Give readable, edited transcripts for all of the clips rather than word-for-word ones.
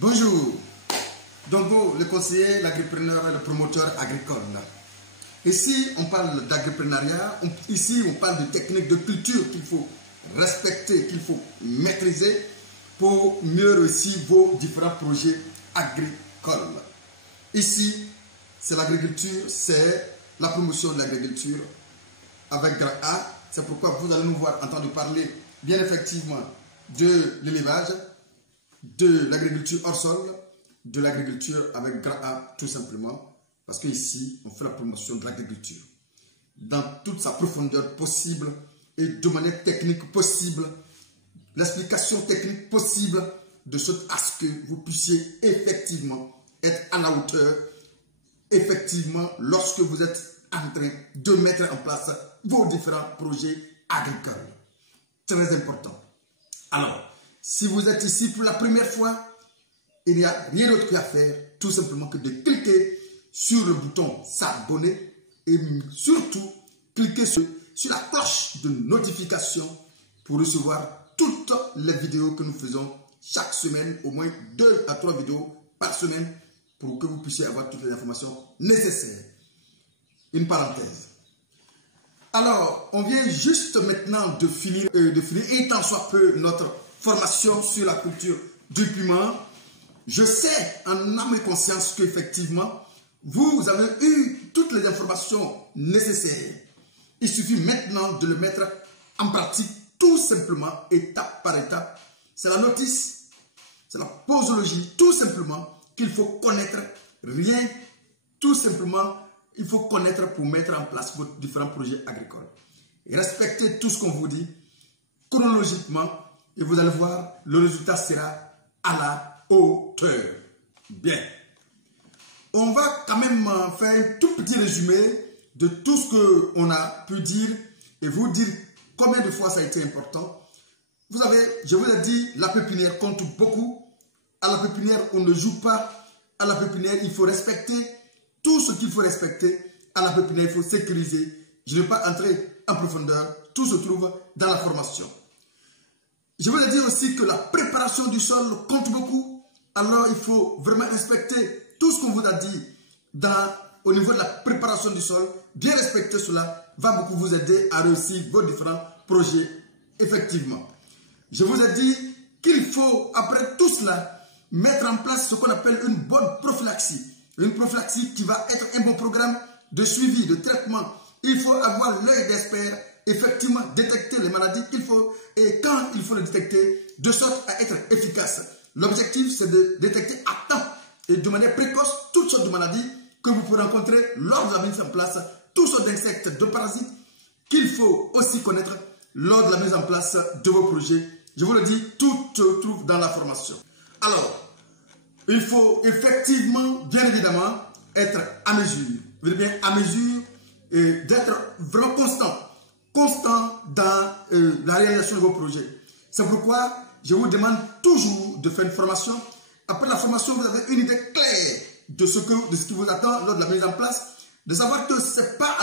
Bonjour, Dongo, le conseiller, l'agripreneur et le promoteur agricole. Ici, on parle d'agripreneuriat, ici, on parle de techniques de culture qu'il faut respecter, qu'il faut maîtriser pour mieux réussir vos différents projets agricoles. Ici, c'est l'agriculture, c'est la promotion de l'agriculture avec grand A. C'est pourquoi vous allez nous voir entendre parler bien effectivement de l'élevage, de l'agriculture hors sol, de l'agriculture avec grand A tout simplement, parce qu'ici on fait la promotion de l'agriculture dans toute sa profondeur possible et de manière technique possible, l'explication technique possible de sorte à ce que vous puissiez effectivement être à la hauteur, effectivement lorsque vous êtes en train de mettre en place vos différents projets agricoles. Très important. Alors, si vous êtes ici pour la première fois, il n'y a rien d'autre qu'à faire, tout simplement que de cliquer sur le bouton s'abonner et surtout cliquer sur la cloche de notification pour recevoir toutes les vidéos que nous faisons chaque semaine, au moins 2 à 3 vidéos par semaine pour que vous puissiez avoir toutes les informations nécessaires. Une parenthèse. Alors, on vient juste maintenant de finir et tant soit peu notre formation sur la culture du piment. Je sais en âme et conscience qu'effectivement, vous avez eu toutes les informations nécessaires. Il suffit maintenant de le mettre en pratique tout simplement, étape par étape. C'est la notice, c'est la posologie, tout simplement qu'il faut connaître. Rien, tout simplement, il faut connaître pour mettre en place vos différents projets agricoles. Et respectez tout ce qu'on vous dit chronologiquement et vous allez voir, le résultat sera à la hauteur. Bien. On va quand même faire un tout petit résumé de tout ce qu'on a pu dire et vous dire combien de fois ça a été important. Vous savez, je vous l'ai dit, la pépinière compte beaucoup. À la pépinière, on ne joue pas. À la pépinière, il faut respecter tout ce qu'il faut respecter. À la pépinière, il faut sécuriser. Je ne vais pas entrer en profondeur. Tout se trouve dans la formation. Je veux dire aussi que la préparation du sol compte beaucoup. Alors, il faut vraiment respecter tout ce qu'on vous a dit au niveau de la préparation du sol. Bien respecter cela va beaucoup vous aider à réussir vos différents projets, effectivement. Je vous ai dit qu'il faut, après tout cela, mettre en place ce qu'on appelle une bonne prophylaxie. Une prophylaxie qui va être un bon programme de suivi, de traitement. Il faut avoir l'œil d'expert, effectivement détecter les maladies qu'il faut et quand il faut les détecter, de sorte à être efficace. L'objectif, c'est de détecter à temps et de manière précoce toutes sortes de maladies que vous pourrez rencontrer lors de la mise en place, toutes sortes d'insectes, de parasites qu'il faut aussi connaître lors de la mise en place de vos projets. Je vous le dis, tout se trouve dans la formation. Alors, il faut effectivement, bien évidemment, être à mesure. Vous voyez bien, à mesure et d'être vraiment constant dans la réalisation de vos projets. C'est pourquoi je vous demande toujours de faire une formation. Après la formation, vous avez une idée claire de ce qui vous attend lors de la mise en place, de savoir que ce n'est pas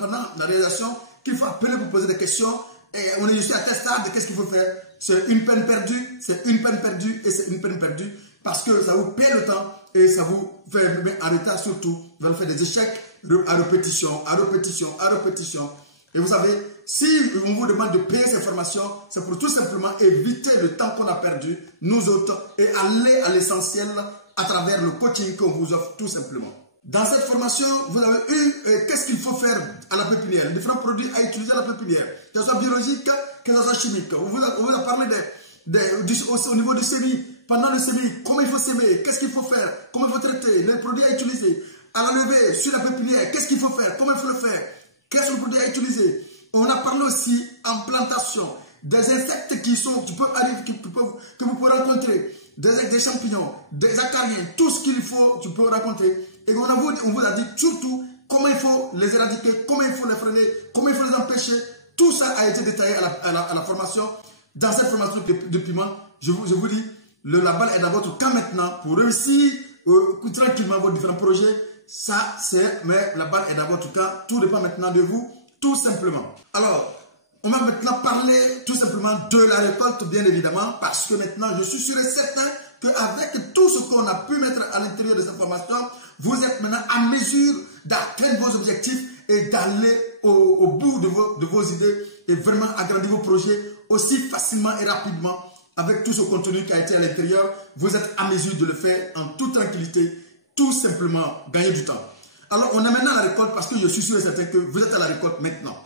pendant la réalisation qu'il faut appeler pour poser des questions et on est juste à tel stade, qu'est-ce qu'il faut faire? C'est une peine perdue, c'est une peine perdue et c'est une peine perdue parce que ça vous perd le temps et ça vous fait en retard surtout. Vous allez faire des échecs à répétition, à répétition, à répétition. Et vous savez, si on vous demande de payer ces formations, c'est pour tout simplement éviter le temps qu'on a perdu, nous autres, et aller à l'essentiel à travers le coaching qu'on vous offre tout simplement. Dans cette formation, vous avez eu qu'est-ce qu'il faut faire à la pépinière, les différents produits à utiliser à la pépinière, que ce soit biologique, que ce soit chimique. On vous a parlé au niveau du semis. Pendant le semis, comment il faut semer, qu'est-ce qu'il faut faire, comment il faut traiter, les produits à utiliser. À la levée, sur la pépinière, qu'est-ce qu'il faut faire, comment il faut le faire, quels sont les produits à utiliser. On a parlé aussi en plantation, des insectes que vous pouvez rencontrer, des champignons, des acariens, tout ce qu'il faut, tu peux rencontrer. Et on vous a dit surtout comment il faut les éradiquer, comment il faut les freiner, comment il faut les empêcher. Tout ça a été détaillé à la formation. Dans cette formation de piment, je vous dis, la balle est dans votre camp maintenant pour réussir tranquillement vos différents projets. Mais la balle est dans votre camp. Tout dépend maintenant de vous, tout simplement. Alors, on va maintenant parler tout simplement de la récolte, bien évidemment, parce que maintenant, je suis sûr et certain qu'avec tout qu'on a pu mettre à l'intérieur de cette formation, vous êtes maintenant à mesure d'atteindre vos objectifs et d'aller au bout de vos idées et vraiment agrandir vos projets aussi facilement et rapidement avec tout ce contenu qui a été à l'intérieur. Vous êtes à mesure de le faire en toute tranquillité, tout simplement gagner du temps. Alors, on est maintenant à la récolte parce que je suis sûr et certain que vous êtes à la récolte maintenant.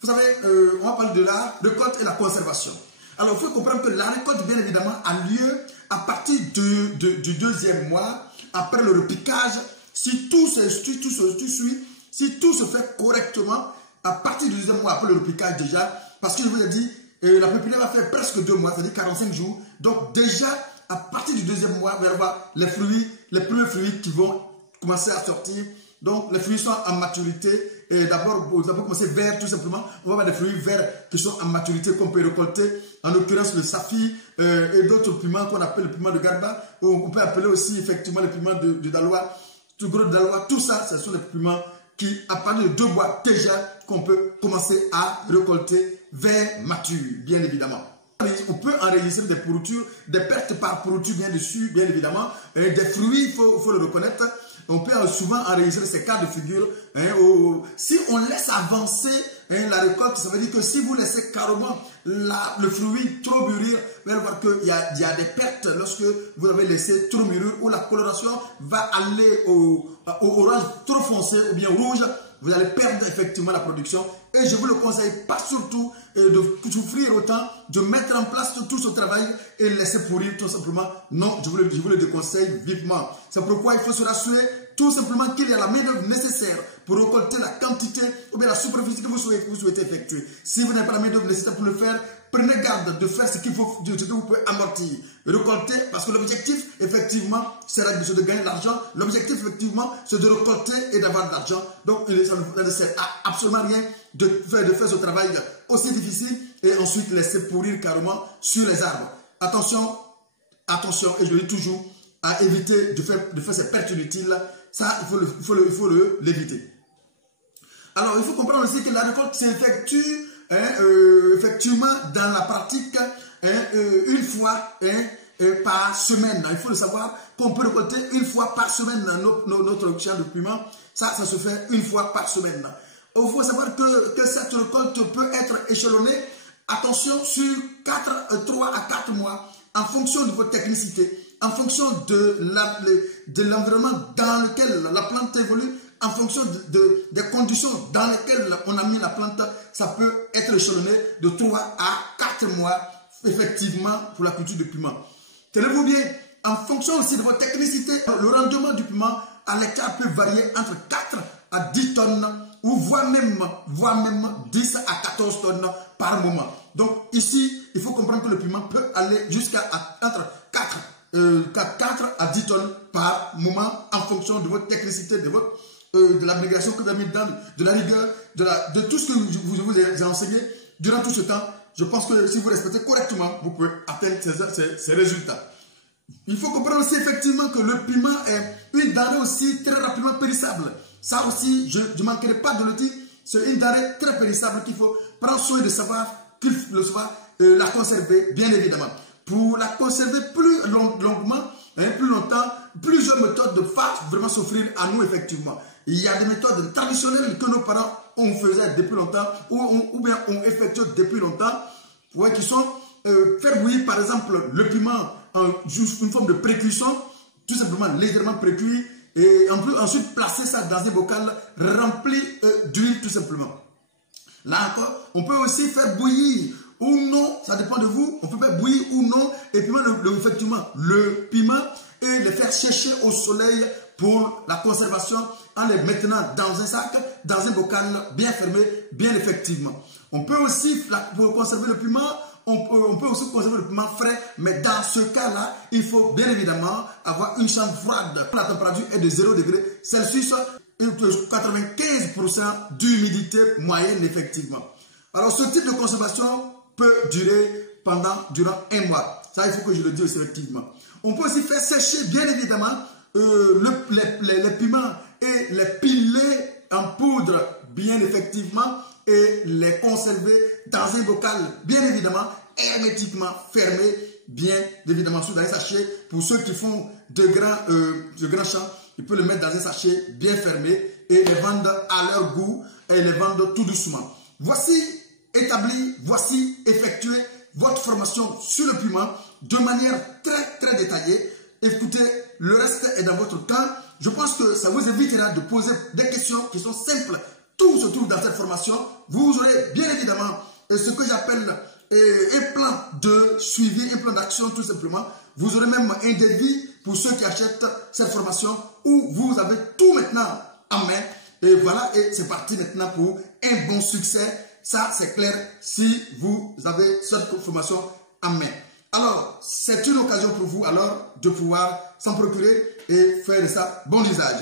Vous savez, on va parler de la récolte et la conservation. Alors, il faut comprendre que la récolte, bien évidemment, a lieu à partir du deuxième mois, après le repiquage. Si tout se fait correctement, à partir du deuxième mois, après le repiquage déjà, parce que je vous ai dit, la pépinière va faire presque 2 mois, c'est-à-dire 45 jours. Donc, déjà, à partir du deuxième mois, vous allez avoir les premiers fruits qui vont commencer à sortir. Donc, les fruits sont en maturité. Et d'abord, vous allez commencer vert, tout simplement. On va avoir des fruits verts qui sont en maturité qu'on peut récolter. En l'occurrence, le saphir et d'autres piments qu'on appelle le piment de Garba. On peut appeler aussi effectivement le piment de Daloa. Tout gros de Daloa. Tout ça, ce sont des piments qui, à partir de 2 mois déjà, qu'on peut commencer à récolter vert mature, bien évidemment. On peut enregistrer des pourritures, des pertes par pourriture bien dessus, bien évidemment. Et des fruits, il faut le reconnaître. On peut souvent enregistrer ces cas de figure. Si on laisse avancer la récolte, ça veut dire que si vous laissez carrément le fruit trop mûrir, vous allez voir qu'il y a des pertes lorsque vous avez laissé trop mûrir, ou la coloration va aller au orange trop foncé ou bien rouge. Vous allez perdre effectivement la production. Et je ne vous le conseille pas surtout de souffrir autant, de mettre en place tout ce travail et laisser pourrir tout simplement. Non, je vous le déconseille vivement. C'est pourquoi il faut se rassurer tout simplement qu'il y a la main-d'œuvre nécessaire pour récolter la quantité ou bien la superficie que vous souhaitez effectuer. Si vous n'avez pas la main-d'œuvre nécessaire pour le faire, prenez garde de faire ce qu'il faut, ce que vous pouvez amortir. Récolter, parce que l'objectif, effectivement, c'est de gagner de l'argent. L'objectif, effectivement, c'est de récolter et d'avoir de l'argent. Donc, ça ne sert absolument rien de faire ce travail aussi difficile et ensuite laisser pourrir carrément sur les arbres. Attention, attention, et je le dis toujours, à éviter de faire ces pertes inutiles. Ça, il faut l'éviter. Alors, il faut comprendre aussi que la récolte s'effectue effectivement dans la pratique une fois par semaine. Il faut le savoir qu'on peut récolter une fois par semaine dans notre champ de piment. Ça se fait une fois par semaine. Il faut savoir que cette récolte peut être échelonnée, attention, sur 3 à 4 mois, en fonction de votre technicité, en fonction de l'environnement dans lequel la plante évolue, en fonction des conditions dans lesquelles on a mis la plante. Ça peut être échelonné de 3 à 4 mois, effectivement, pour la culture de piment. Tenez-vous bien, en fonction aussi de votre technicité, le rendement du piment à l'hectare peut varier entre 4 à 10 tonnes, ou voire même 10 à 14 tonnes par moment. Donc ici, il faut comprendre que le piment peut aller jusqu'à entre 4 à 10 tonnes par moment en fonction de votre technicité, de l'abnégation que vous avez mis dedans, de la rigueur, de tout ce que je vous ai enseigné durant tout ce temps. Je pense que si vous respectez correctement, vous pouvez atteindre ces résultats. Il faut comprendre aussi effectivement que le piment est une denrée aussi très rapidement périssable. Ça aussi, je ne manquerai pas de le dire, c'est une denrée très périssable qu'il faut prendre soin de savoir la conserver, bien évidemment. Pour la conserver plus longuement, plus longtemps, plusieurs méthodes de vraiment s'offrir à nous effectivement. Il y a des méthodes traditionnelles que nos parents ont fait depuis longtemps ou bien ont effectué depuis longtemps, qui sont faire bouillir par exemple le piment en une forme de pré-cuisson, tout simplement légèrement pré-cuit, et ensuite placer ça dans un bocal rempli d'huile tout simplement. Là encore, on peut aussi faire bouillir ou non, ça dépend de vous, on peut faire bouillir ou non, et puis effectivement le piment et les faire sécher au soleil pour la conservation en les maintenant dans un sac, dans un bocal bien fermé, bien effectivement. On peut aussi, pour conserver le piment, on peut aussi conserver le piment frais, mais dans ce cas-là, il faut bien évidemment avoir une chambre froide. La température est de 0 degré Celsius, 95% d'humidité moyenne effectivement. Alors ce type de conservation peut durer durant 1 mois. Ça, il faut que je le dise effectivement. On peut aussi faire sécher bien évidemment les piments et les piler en poudre bien effectivement et les conserver dans un bocal bien évidemment hermétiquement fermé, bien évidemment sous un sachet pour ceux qui font de grands champs, ils peuvent le mettre dans un sachet bien fermé et les vendre à leur goût et les vendre tout doucement. Voici établi, voici effectué votre formation sur le piment de manière très détaillée. Écoutez, le reste est dans votre temps. Je pense que ça vous évitera de poser des questions qui sont simples. Tout se trouve dans cette formation. Vous aurez bien évidemment ce que j'appelle un plan de suivi, un plan d'action tout simplement. Vous aurez même un devis pour ceux qui achètent cette formation où vous avez tout maintenant en main. Et voilà, et c'est parti maintenant pour un bon succès. Ça, c'est clair si vous avez cette formation en main. Alors, c'est une occasion pour vous alors de pouvoir s'en procurer et faire de ça bon usage.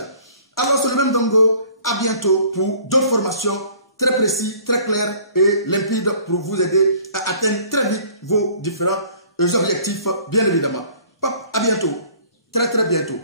Alors, c'est le même Dongo. À bientôt pour d'autres formations très précises, très claires et limpides pour vous aider à atteindre très vite vos différents objectifs, bien évidemment. À bientôt. Très bientôt.